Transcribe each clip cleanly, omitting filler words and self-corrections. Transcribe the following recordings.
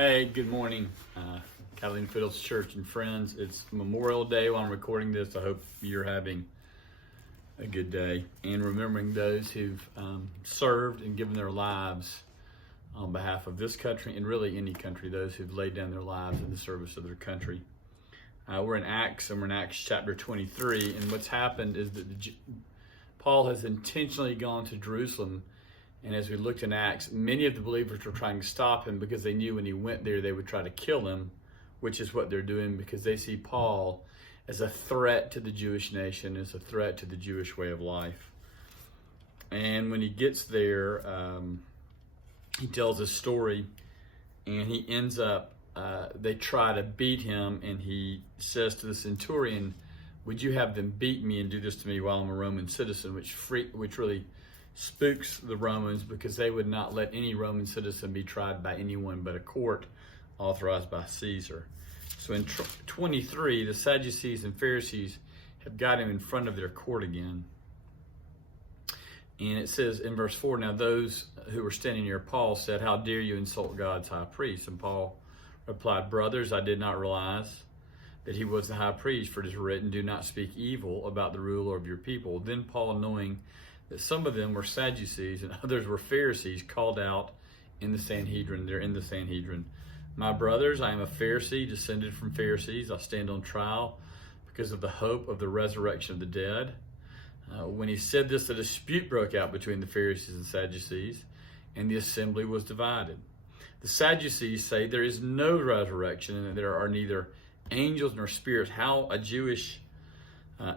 Hey, good morning, Catalina Fiddles Church and friends. It's Memorial Day while I'm recording this. I hope you're having a good day and remembering those who've served and given their lives on behalf of this country and really any country, those who've laid down their lives in the service of their country. We're in Acts, and we're in Acts chapter 23, and what's happened is that Paul has intentionally gone to Jerusalem. And as we looked in Acts, many of the believers were trying to stop him because they knew when he went there, they would try to kill him, which is what they're doing because they see Paul as a threat to the Jewish nation, as a threat to the Jewish way of life. And when he gets there, he tells a story, and he ends up, they try to beat him, and he says to the centurion, "Would you have them beat me and do this to me while I'm a Roman citizen?" Which really spooks the Romans because they would not let any Roman citizen be tried by anyone but a court authorized by Caesar. So in 23, the Sadducees and Pharisees have got him in front of their court again. And it says in verse 4, "Now those who were standing near Paul said, 'How dare you insult God's high priest?' And Paul replied, 'Brothers, I did not realize that he was the high priest, for it is written, do not speak evil about the ruler of your people.' Then Paul, knowing that some of them were Sadducees and others were Pharisees, called out in the Sanhedrin." They're in the Sanhedrin. "My brothers, I am a Pharisee, descended from Pharisees. I stand on trial because of the hope of the resurrection of the dead." When he said this, a dispute broke out between the Pharisees and Sadducees, and the assembly was divided. The Sadducees say there is no resurrection and that there are neither angels nor spirits. How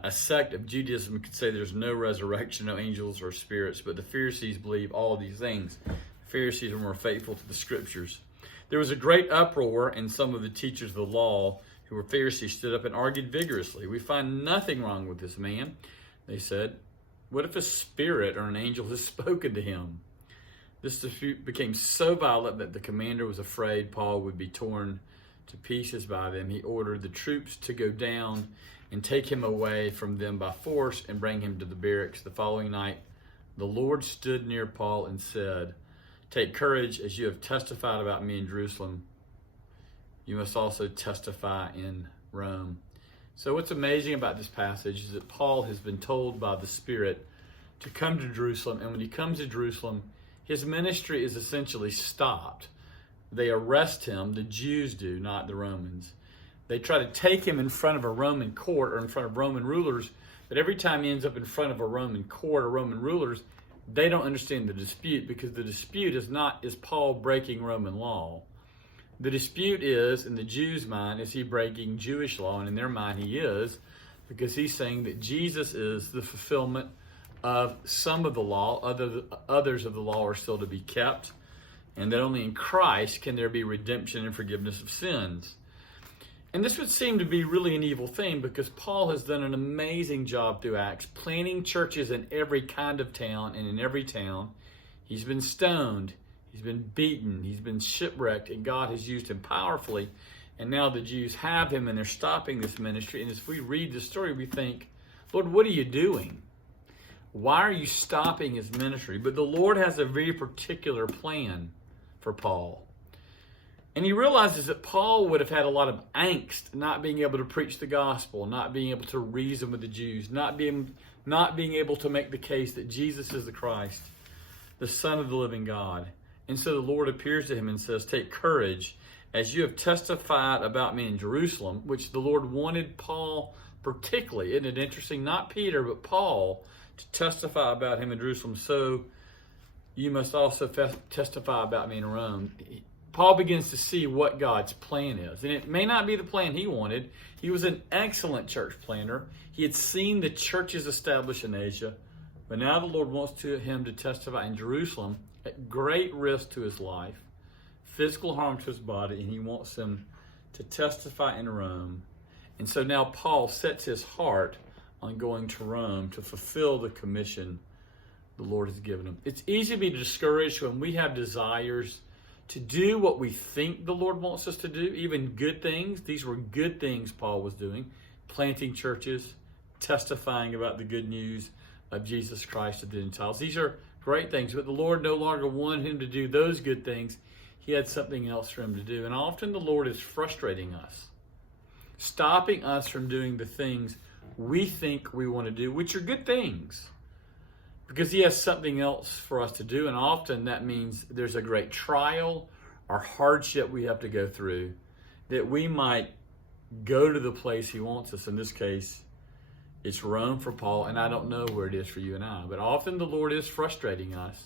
a sect of Judaism could say there's no resurrection, no angels or spirits, but the Pharisees believe all these things. The Pharisees are more faithful to the scriptures. There was a great uproar, and some of the teachers of the law who were Pharisees stood up and argued vigorously. "We find nothing wrong with this man," they said. "What if a spirit or an angel has spoken to him?" This dispute became so violent that the commander was afraid Paul would be torn to pieces by them. He ordered the troops to go down and take him away from them by force and bring him to the barracks. The following night, the Lord stood near Paul and said, "Take courage, as you have testified about me in Jerusalem. You must also testify in Rome." So what's amazing about this passage is that Paul has been told by the Spirit to come to Jerusalem. And when he comes to Jerusalem, his ministry is essentially stopped. They arrest him, the Jews do, not the Romans. They try to take him in front of a Roman court or in front of Roman rulers, but every time he ends up in front of a Roman court or Roman rulers, they don't understand the dispute because the dispute is Paul breaking Roman law. The dispute is, in the Jews' mind, is he breaking Jewish law? And in their mind, he is, because he's saying that Jesus is the fulfillment of some of the law, others of the law are still to be kept, and that only in Christ can there be redemption and forgiveness of sins. And this would seem to be really an evil thing because Paul has done an amazing job through Acts, planting churches in every kind of town, and in every town he's been stoned, he's been beaten, he's been shipwrecked, and God has used him powerfully. And now the Jews have him and they're stopping this ministry. And as we read the story, we think, Lord, what are you doing? Why are you stopping his ministry? But the Lord has a very particular plan for Paul. And he realizes that Paul would have had a lot of angst not being able to preach the gospel, not being able to reason with the Jews, not being able to make the case that Jesus is the Christ, the Son of the living God. And so the Lord appears to him and says, "Take courage, as you have testified about me in Jerusalem," which the Lord wanted Paul particularly. Isn't it interesting? Not Peter, but Paul to testify about him in Jerusalem. "So you must also testify about me in Rome." Paul begins to see what God's plan is. And it may not be the plan he wanted. He was an excellent church planner. He had seen the churches established in Asia. But now the Lord wants him to testify in Jerusalem at great risk to his life, physical harm to his body, and he wants him to testify in Rome. And so now Paul sets his heart on going to Rome to fulfill the commission the Lord has given him. It's easy to be discouraged when we have desires to do what we think the Lord wants us to do, even good things. These were good things Paul was doing, planting churches, testifying about the good news of Jesus Christ to the Gentiles. These are great things, but the Lord no longer wanted him to do those good things. he had something else for him to do. And often the Lord is frustrating us, stopping us from doing the things we think we want to do, which are good things, because he has something else for us to do. And often that means there's a great trial or hardship we have to go through that we might go to the place he wants us. In this case, it's Rome for Paul, and I don't know where it is for you and I. But often the Lord is frustrating us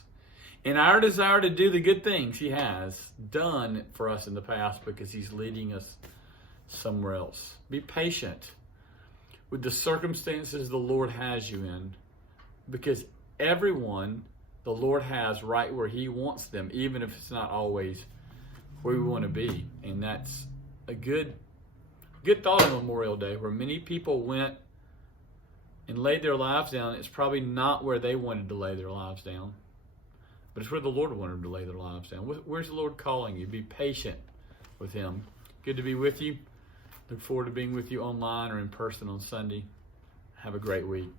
in our desire to do the good things he has done for us in the past, because he's leading us somewhere else. Be patient with the circumstances the Lord has you in, because everyone the Lord has right where he wants them, even if it's not always where we want to be. And that's a good thought on Memorial Day, where many people went and laid their lives down. It's probably not where they wanted to lay their lives down, but it's where the Lord wanted them to lay their lives down. Where's the Lord calling you? Be patient with him. Good to be with you. Look forward to being with you online or in person on Sunday. Have a great week.